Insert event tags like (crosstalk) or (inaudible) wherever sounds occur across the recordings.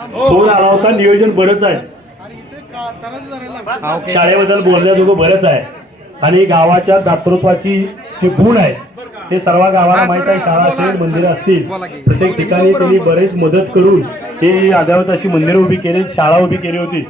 Phone आला होता नियोजन बरंच आहे. हा शाळेबद्दल बोलण्याजोगं बरंच आहे. आणि गावाच्या दातृत्वाची जी गुण आहे ते सर्व गावाला माहीत आहे शाळा असेल मंदिरं असतील. प्रत्येक ठिकाणी त्यांनी बरेच मदत करून हे अद्यावत अशी मंदिरं उभी केली शाळा उभी केली होती.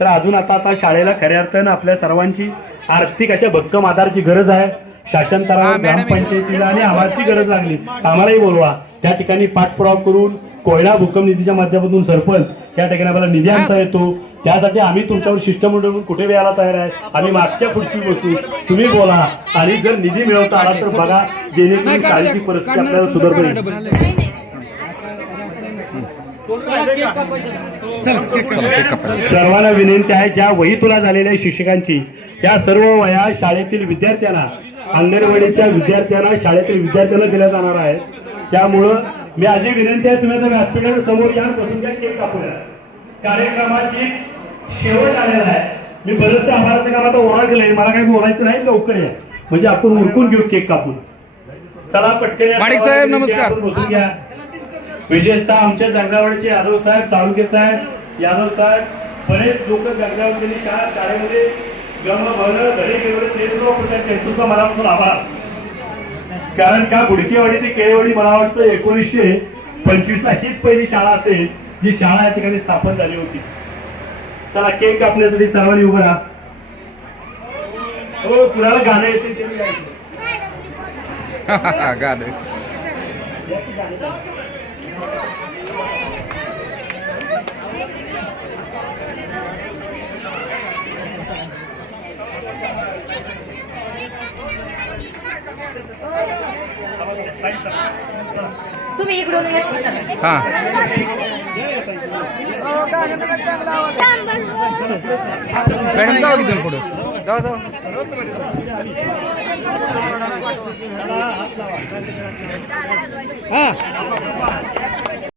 तर अजून आता आता शाळेला खऱ्या अर्थानं आपल्या सर्वांची आर्थिक अशा भक्कम आधारची गरज आहे. शासन ग्रामपंचायतीला आणि आम्हाची गरज लागली. आम्हालाही बोलवा. त्या ठिकाणी पाठपुरावा करून कोयना भूकंप निधीच्या माध्यमातून सरपंच त्या ठिकाणी आम्हाला निधी आणता येतो. त्यासाठी आम्ही तुमच्यावर शिष्टमंडळ कुठे वेळाला तयार आहे? आम्ही मागच्या पुढची बसू तुम्ही बोला. आणि जर निधी मिळवता आला तर बघा जेणेकरून शाळेची परिस्थिती आपल्याला सुधारता सर्वांना विनंती आहे ज्या वही तुला झालेल्या शिक्षकांची त्या सर्व वया शाळेतील विद्यार्थ्यांना अंगणवाडीच्या विद्यार्थ्यांना शाळेतील विद्यार्थ्यांना दिल्या जाणार आहेत. त्यामुळं मी आधी विनंती आहे तुम्ही आता व्यासपीठाच्या समोर या बसून घ्या केक कापूया. कार्यक्रमाची शेवट आलेला आहे. मी बरेचसे आभाराचं काम आता आहे. मला काही बोलायचं नाही लवकर या. म्हणजे आपण उरकून घेऊ केक कापून. चला पटकन साहेब, नमस्कार. बसून घ्या. विशेषतः आमच्या जगदावरचे यादव साहेब चाळुके साहेब यादव साहेब बरेच लोक जगदावरचे शाळा शाळेमध्ये गम भवन घरी केवळ ते लोक त्यांचा मनापासून आभार. कारण का गुडकेवाडी ते केळेवाडी मला वाटतं एकोणीसशे पंचवीसला हीच पहिली शाळा असेल जी शाळा या ठिकाणी स्थापन झाली होती. चला केक कापण्यासाठी सर्वांनी उभं राहा. हो कुणाला गाणं येते ते मी (laughs) (laughs) (laughs) तुम्ही इकडून या. हा. मॅडम जाऊ तिथून जाऊ जाऊ. हा.